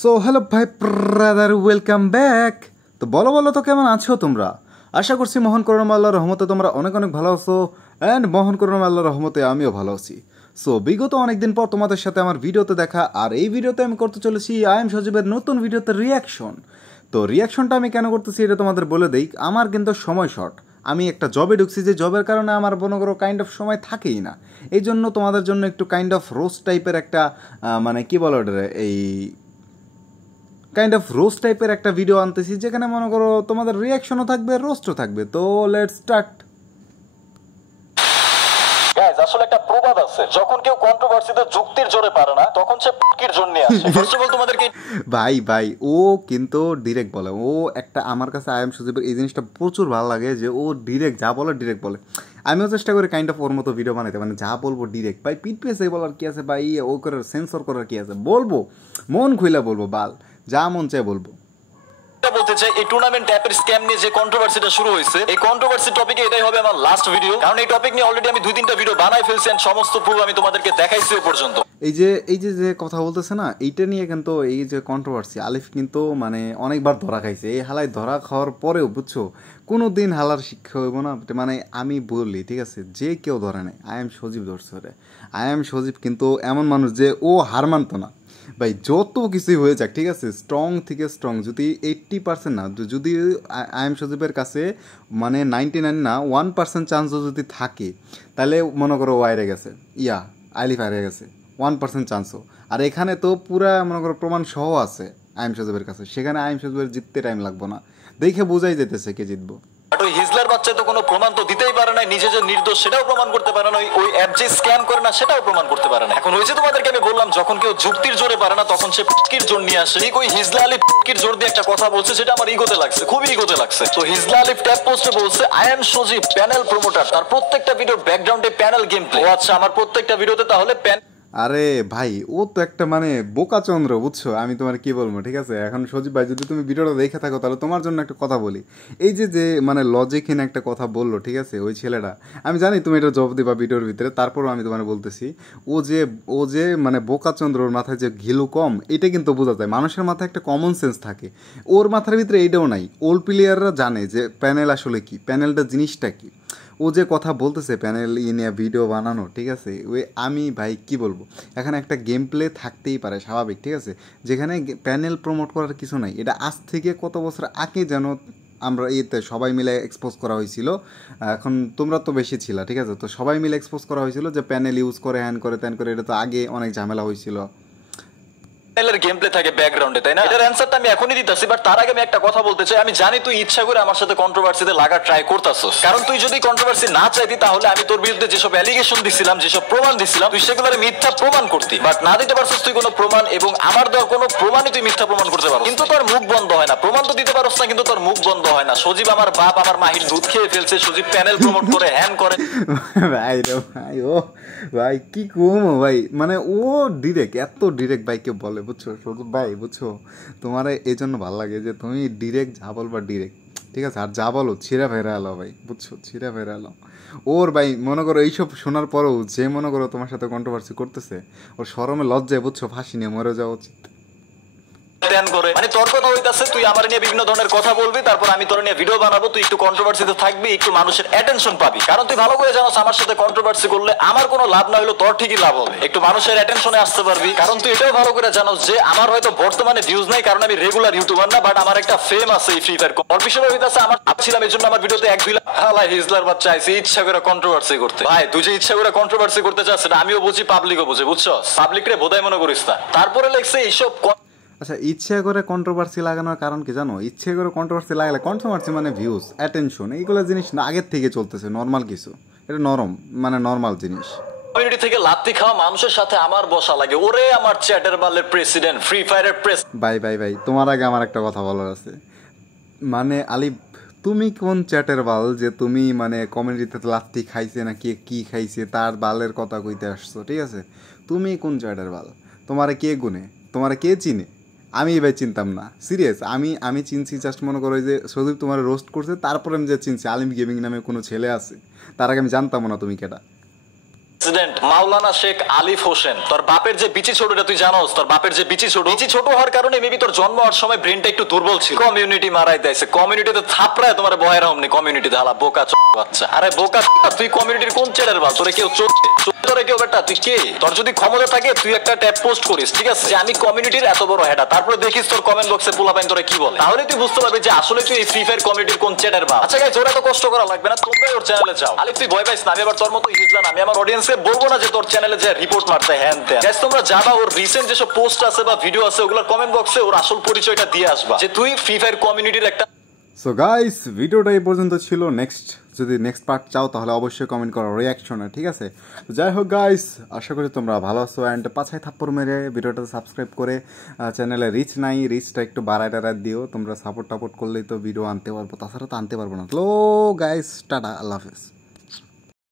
So hello ভাই brother, welcome back. তো বলো বলো তো কেমন আছো তোমরা? আশা করছি মহান করুণা আল্লাহর রহমতে তোমরা অনেক অনেক ভালো আছো, অ্যান্ড মহান করুণা আল্লাহর রহমতে আমিও ভালো আছি। সো বিগত অনেকদিন পর তোমাদের সাথে আমার ভিডিওতে দেখা, আর এই ভিডিওতে আমি করতে চলেছি আই এম সজীবের নতুন ভিডিওতে রিয়াকশন। তো রিয়াকশনটা আমি কেন করতেছি এটা তোমাদের বলে দেই। আমার কিন্তু সময় শর্ট, আমি একটা জবে ঢুকছি, যে জবের কারণে আমার মনে করো কাইন্ড অফ সময় থাকেই না। এই জন্য তোমাদের জন্য একটু কাইন্ড অফ রোস্ট টাইপের একটা মানে কি বলো ওটা, এই কাইন্ড অফ রোস্ট টাইপের একটা ভিডিও আনতেছি, যেখানে মনে করো তোমাদের রিয়াকশনও থাকবে, রোস্টও থাকবে। তো লেটস স্টার্ট। গাইস, আসলে একটা প্রবাদ আছে, যখন কেউ কন্ট্রোভার্সিতে যুক্তির জোরে পারে না তখন সে পাকির জন্য আসে। ফার্স্ট অফ অল তোমাদেরকে ভাই ভাই ও কিন্তু ডিরেক্ট বলে, ও একটা আমার কাছে আই এম সজীবের এই জিনিসটা প্রচুর ভালো লাগে, যে ও ডিরেক্ট যা বলে ডিরেক্ট বলে। আমিও চেষ্টা করি কাইন্ড অফ ওর মতো ভিডিও বানাইতে, মানে যা বলবো ডিরেক্ট। ভাই পিট পেছে বলার কি আছে ভাই, ও করে সেন্সর করার কি আছে, বলবো মন খুইলা বলবো, বাল যা মন চায় বলবো। বলতে চাই, এই টুর্নামেন্ট অ্যাপের স্ক্যাম নিয়ে যে কন্ট্রোভার্সিটা শুরু হয়েছে, এই কন্ট্রোভার্সি টপিকে এটাই হবে আমার লাস্ট ভিডিও, কারণ এই টপিক নিয়ে অলরেডি আমি 2-3টা ভিডিও বানাই ফেলছি এন্ড সমস্ত প্রুফ আমি তোমাদেরকে দেখাইছি পর্যন্ত। এই যে কথা বলতেছে না, এইটা নিয়ে কিন্তু এই যে কন্ট্রোভার্সি, আলিফ কিন্তু মানে অনেকবার ধরা খাইছে। এই হালায় ধরা খাওয়ার পরেও বুঝছো কোনো দিন হালার শিক্ষা হইব না। মানে আমি বললি ঠিক আছে, যে কেউ ধরে নেই, আই এম সজীব ধরছে রে। আই এম সজীব কিন্তু এমন মানুষ যে ও হার মানতো না ভাই, যত কিছুই হয়ে যাক ঠিক আছে, স্ট্রং থেকে স্ট্রং। যদি 80% না, যদি আই এম সজীবের কাছে মানে 99 না 1% চান্সও যদি থাকে, তাহলে মনে করো ও হারে গেছে, আলিফ হারে গেছে 1% চান্সও। আর এখানে তো পুরা মনে করো প্রমাণ সহ আছে আই এম সজীবের কাছে, সেখানে আই এম সজীবের জিততে টাইম লাগবো না, দেখে বোঝাই যেতেছে কে জিতবো। ওই হিজলার বাচ্চা তো কোনো প্রমাণ তো দিতেই পারে না, নিজে যে নির্দোষ সেটাও প্রমাণ করতে পারে না, ওই অ্যাপ যে স্ক্যাম করে না সেটাও প্রমাণ করতে পারে না। এখন হয়েছে তোমাদেরকে আমি বললাম, যখন কেউ যুক্তির জোরে পারে না তখন সে পাকির জোর নিয়ে আসে। ঠিক ওই হিজলা আলী পাকির জোর দিয়ে একটা কথা বলছে, সেটা আমার ইগোতে লাগছে, খুবই ইগোতে লাগছে। তো হিজলা আলী ট্যাব পোস্টে বলছে I am Sajib panel promoter, তার প্রত্যেকটা ভিডিওর ব্যাকগ্রাউন্ডে প্যানেল গেম প্লে। ও আচ্ছা, আমার প্রত্যেকটা ভিডিওতে তাহলে আরে ভাই ও তো একটা মানে বোকাচন্দ্র, বুঝছো? আমি তোমার কি বলবো, ঠিক আছে? এখন সজীব ভাই যদি তুমি ভিডিওটা দেখে থাকো, তাহলে তোমার জন্য একটা কথা বলি। এই যে যে মানে লজিকহীন একটা কথা বললো, ঠিক আছে, ওই ছেলেটা, আমি জানি তুমি এটা জবাব দিবা ভিডিওর ভিতরে, তারপরও আমি তোমার বলতেছি, ও যে মানে বোকাচন্দ্র, ওর মাথায় যে ঘিলু কম, এটা কিন্তু বোঝা যায়। মানুষের মাথায় একটা কমন সেন্স থাকে, ওর মাথার ভিতরে এইটাও নাই। ওল্ড প্লেয়াররা জানে যে প্যানেল আসলে কি, প্যানেলটা জিনিসটা কি। ও যে কথা বলতেছে প্যানেল নিয়ে ভিডিও বানানো, ঠিক আছে, ওই আমি ভাই কি বলবো, এখানে একটা গেম প্লে থাকতেই পারে স্বাভাবিক, ঠিক আছে, যেখানে প্যানেল প্রমোট করার কিছু নাই। এটা আজ থেকে কত বছর আগে যেন আমরা এতে সবাই মিলে এক্সপোজ করা হয়েছিল। এখন তোমরা তো বেশি ছিলা, ঠিক আছে, তো সবাই মিলে এক্সপোজ করা হয়েছিল যে প্যানেল ইউজ করে হ্যান করে ত্যান করে। এটা তো আগে অনেক ঝামেলা হয়েছিল। প্যানেলের গেম প্লে থাকে ব্যাকগ্রাউন্ডে, তাই না? এটার অ্যানসারটা আমি এখনই দিতেছি, বাট তার আগে আমি একটা কথা বলতে চাই। আমি জানি তুই ইচ্ছা করে আমার সাথে কন্ট্রোভার্সিতে লাগা ট্রাই করতাছস, কারণ তুই যদি কন্ট্রোভার্সি না চাইতি তাহলে আমি তোর বিরুদ্ধে যেসব অ্যালিগেশন দিছিলাম, যেসব প্রমাণ দিছিলাম, তুই সেগুলোর মিথ্যা প্রমাণ করতি। বাট না দিতে পারছস তুই কোনো প্রমাণ, এবং আমার দেওয়া কোনো প্রমাণই তুই মিথ্যা প্রমাণ করতে পারো, কিন্তু তোর মুখ বন্ধ হয় না। প্রমাণ তো দিতে পারছ না, কিন্তু তোর মুখ বন্ধ হয় না। সজীব আমার বাপ, আমার মাহির দুধ খেয়ে ফেলছে, সজীব প্যানেল প্রমোট করে হ্যান করে। ভাই রে ভাই, ও ভাই কি কম ভাই, মানে ও ডিরেক্ট, এত ডিরেক্ট ভাই কেউ বলে, বুঝছো সজীব ভাই, বুঝছো? তোমার এই জন্য ভালো লাগে যে তুমি ডিরেক্ট যা বলবা ডিরেক্ট, ঠিক আছে, আর যা বলো ছিঁড়া ফেরা এলো ভাই, বুঝছো, ছিঁড়া ফেরা এলো। ওর ভাই মনে করো এইসব শোনার পরেও যে মনে করো তোমার সাথে কন্ট্রোভার্সি করতেছে, ওর শরমে লজ্জায়, বুঝছো, ফাঁসি নিয়ে মরে যাওয়া উচিত। মানে তোর কথা হইতাছে তুই আমার নিয়ে বিভিন্ন ধরনের কথা বলবি, তারপর আমি তোর নিয়ে ভিডিও বানাবো, তুই একটু কন্ট্রোভার্সিতে থাকবি, একটু মানুষের অ্যাটেনশন পাবি। কারণ তুই ভালো করে জানোস আমার সাথে কন্ট্রোভার্সি করলে আমার কোনো লাভ না হলেও তোর ঠিকই লাভ হবে, একটু মানুষের অ্যাটেনশনে আসতে পারবি। কারণ তুই এটাও ভালো করে জানোস যে আমার হয়তো বর্তমানে ভিউজ নাই, কারণ আমি রেগুলার ইউটিউবার না, বাট আমার একটা ফেম আছে এই ফ্রি ফায়ার। ওর বিষয় হইতাছে আমার ছিলাম, এই জন্য আমার ভিডিওতে 1-2 লাখ হালাই হিজলার বাচ্চা আইছে ইচ্ছা করে কন্ট্রোভার্সি করতে। ভাই তুই যে ইচ্ছা করে কন্ট্রোভার্সি করতে চাস সেটা আমিও বুঝি, পাবলিকও বুঝে, বুঝছো? পাবলিক রে বোধাই মনে করিস না। তারপরে লেখছে এইসব। আচ্ছা, ইচ্ছে করে কন্ট্রোভার্সি লাগানোর কারণ কি জানো? ইচ্ছে করে কন্ট্রোভার্সি লাগালে, কন্ট্রোভার্সি মানে ভিউজ, অ্যাটেনশন, এইগুলো জিনিস না আগের থেকে চলতেছে, নর্মাল কিছু, এটা নরম মানে নর্মাল জিনিস। কমিউনিটি থেকে লাত্তি খাওয়া মানুষের সাথে আমার বসা লাগে। ওরে আমার চ্যাটার বালের প্রেসিডেন্ট, ফ্রি ফায়ারের ভাই ভাই ভাই, তোমার আগে আমার একটা কথা বলার আছে। মানে আলিফ, তুমি কোন চ্যাটের বাল যে তুমি মানে কমিউনিটিতে লাত্তি খাইছে না কে কি খাইছে তার বালের কথা কইতে আসছো, ঠিক আছে? তুমি কোন চ্যাটের বাল? তোমারে কে গুনে, তোমারে কে চিনে? আমি ভাই চিনতাম না, সিরিয়াস। আমি চিনছি জাস্ট মনে করো যে সজীব তোমার রোস্ট করছে, তারপরে আমি যে চিনছি আলিম গেমিং নামে কোনো ছেলে আছে, তার আগে আমি জানতাম না তুমি কেটা। প্রেসিডেন্ট মাওলানা শেখ আলিফ হোসেন, তোর বাপের যে বিচি ছোট তুই জানোস? তোর বাপের যে বিচি ছোট হওয়ার কারণে মেবি তোর জন্ম হওয়ার সময় ব্রেনটা একটু দুর্বল ছিল। কমিউনিটি মারাই দিয়েছে, কমিউনিটিতে থাপড়ায় তোমার বহের হমনি কমিউনিটিতে হালা বোকা বাচ্চা। আরে বোকা, তুই কমিউনিটির কোন চ্যানেল বাল? তোরে কেউ তোরে কেউ বেটা, তুই কে? তোর যদি ক্ষমতা থাকে তুই একটা ট্যাব পোস্ট করিস, ঠিক আছে, যে আমি কমিউনিটির এত বড় হেডা, তারপরে দেখিস তোর কমেন্ট বক্সে পোলাপাইন তোরে কি বলে, তাহলে তুই বুঝতে পারবি যে আসলে তুই এই ফ্রি ফায়ার কমিউনিটির কোন চ্যানেল বাল। আচ্ছা গাইস, ওরা তো কষ্ট করা লাগবে না, তোমরাই ওর চ্যানেলে যাও। আলিফ তুই ভয় পাইস না, আমি আবার তোর মতো হিজলাম, আমি আমার অডিয়েন্সকে বলবো না যে তোর চ্যানেলে যে রিপোর্ট মারতে হ্যান ত্যান। গাইস তোমরা যাবা, ওর রিসেন্ট যেসব পোস্ট আছে বা ভিডিও আছে ওগুলোর কমেন্ট বক্সে ওর আসল পরিচয়টা দিয়ে আসবা, যে তুই ফ্রি ফায়ার কমিউনিটির একটা। সো গাইস, ভিডিওটা এই পর্যন্ত ছিল। যদি নেক্সট পার্ট চাও তাহলে অবশ্যই কমেন্ট করো রিয়াকশনে, ঠিক আছে? তো যাই হোক গাইস, আশা করি তোমরা ভালো আছো। অ্যান্ড পাছায় থাপ্পড় মেরে ভিডিওটা সাবস্ক্রাইব করে চ্যানেলে রিচটা একটু বাড়ায় দিও। তোমরা সাপোর্ট করলেই তো ভিডিও আনতে পারবো, তাছাড়া তো আনতে পারবো না। তো গাইস, টাটা, আল্লাহ হাফেজ।